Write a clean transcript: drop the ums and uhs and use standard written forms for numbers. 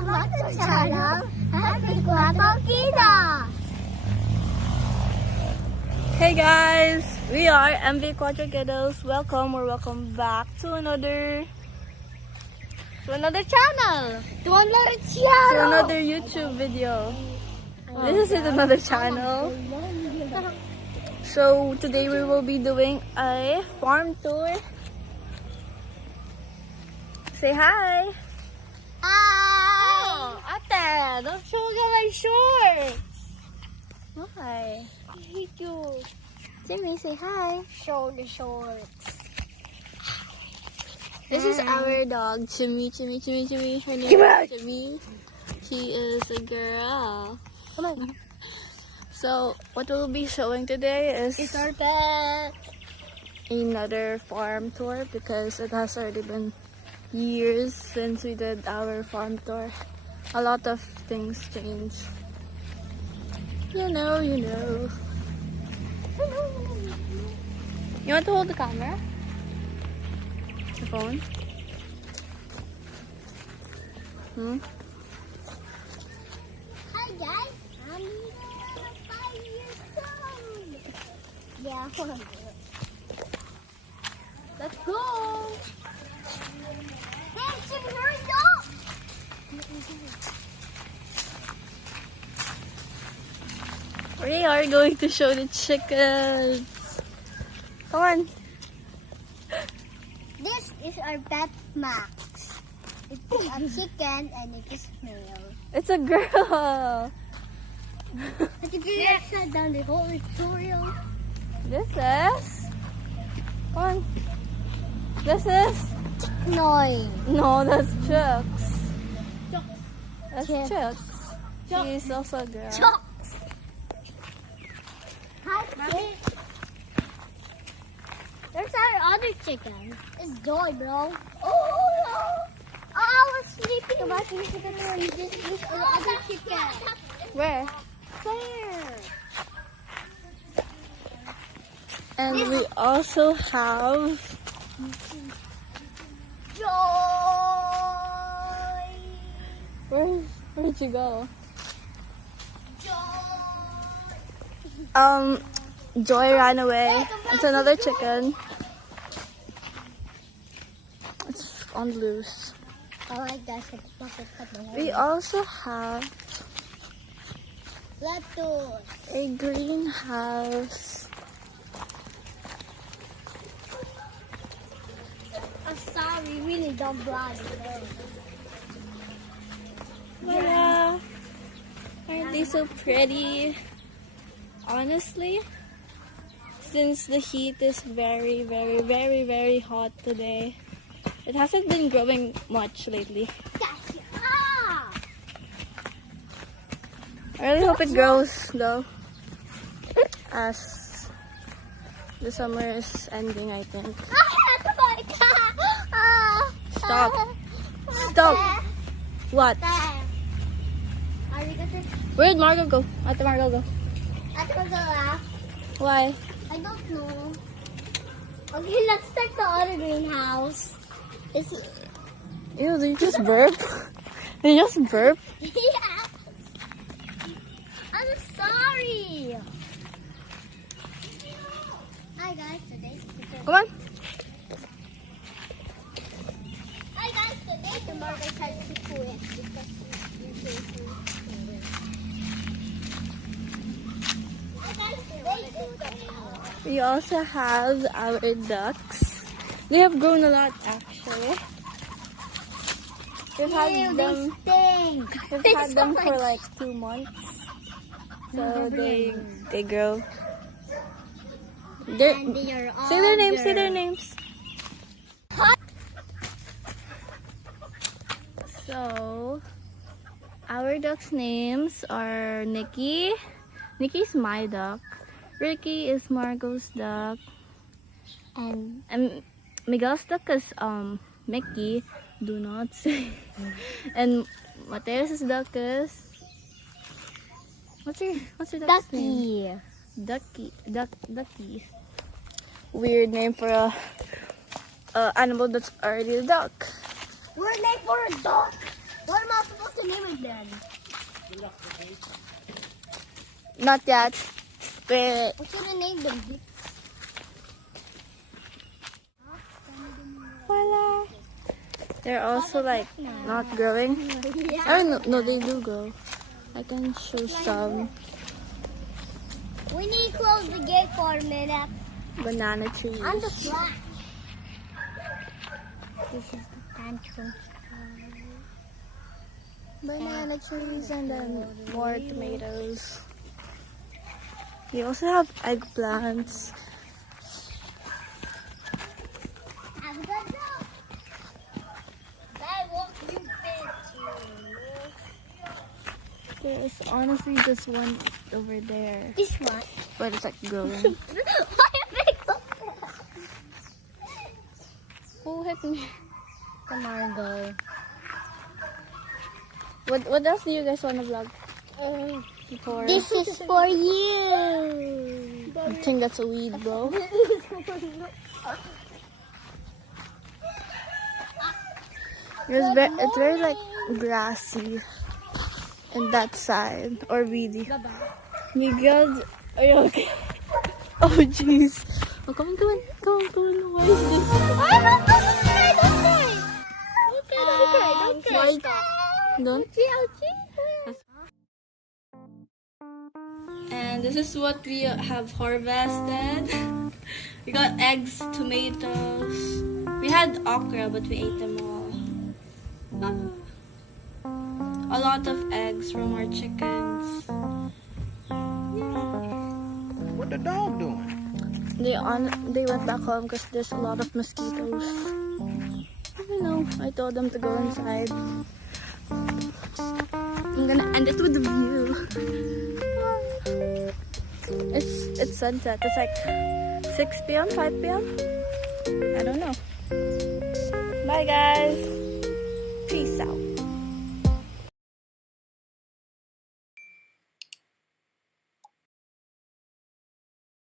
Welcome back to the channel. Happy Kita. Hey guys, we are MV Quattro Kiddos. Welcome back to another channel. To another YouTube video. This is another channel. So today we will be doing a farm tour. Say hi. Hi. Oh, Ate, don't show my shorts. Why? I hate you. Jimmy, say hi. Show the shorts. This is our dog, Chimmy. Her name is Chimmy. She is a girl. Come on. So what we'll be showing today is It's our pet. another farm tour because it has already been years since we did our farm tour. A lot of things change. You know. You want to hold the camera? The phone? Hi guys, I'm 5 years old. Yeah. Let's go! Hey, Jimmy, hurry up! We are going to show the chickens. Come on. This is our pet Max. It is a chicken and it is male. It's a girl. But if you shut down the whole tutorial, This is. Come on. This is. annoying. No, that's Chooks. Chooks. That's Chooks. Chooks. Chooks. She's also a girl. Chucks. Hi, Chick. There's our other chicken. It's Joy, bro. Oh, no. Oh, I was sleeping. Come back to the chicken. This is our other chicken. Where? There. And we also have. Joy. Where'd you go? Joy. Joy ran away. It's another chicken. It's on loose. I like that shit. We also have Lettuce. a greenhouse. I'm sorry, really don't blind. Yeah. Aren't they so pretty? Honestly, since the heat is very, very, very, very hot today, it hasn't been growing much lately. Ah! I really hope it grows though, as the summer is ending, I think. Stop. Stop. What? Where'd Margo go? Ate Margo go. Why? I don't know. Okay, let's check the other greenhouse. Ew, did you just burp? Did you just burp? Yeah. I'm sorry. Hi guys, today. Come on. Hi guys, today tomorrow I tried to pull it because We also have our ducks. They have grown a lot actually. We've had them for like 2 months. So they grow. And they are all Say their names. So our ducks' names are Nikki. Nikki's my duck. Ricky is Margot's duck. And Miguel's duck is Mickey. Do not say. And Mateos' duck is. What's your duck's name? Ducky. Weird name for a animal that's already a duck. We're named for a duck. What am I supposed to name yan. Not yet. Wait. What should I name them? Voila. They're also like not growing. Oh no, they do grow. I can show some. We need to close the gate for a minute. Banana trees. On the flat. This is the tantrum. Banana trees and then more tomatoes. We also have eggplants. There's honestly just one over there, This one. but it's like growing. Why am I going? Who hit me? The marble. What else do you guys want to vlog? Before? This is for you. I think that's a weed, bro. It's very like grassy in that side, or weedy. Miguel, are you okay? Oh jeez. Oh, come on. What is this? Don't cry. Don't? And this is what we have harvested. We got eggs, tomatoes. We had okra, but we ate them all. A lot of eggs from our chickens. What the dog doing? They went back home because there's a lot of mosquitoes. I don't know. I told them to go inside. I'm gonna end it with a view. It's sunset. It's like 6 p.m., 5 p.m. I don't know. Bye guys.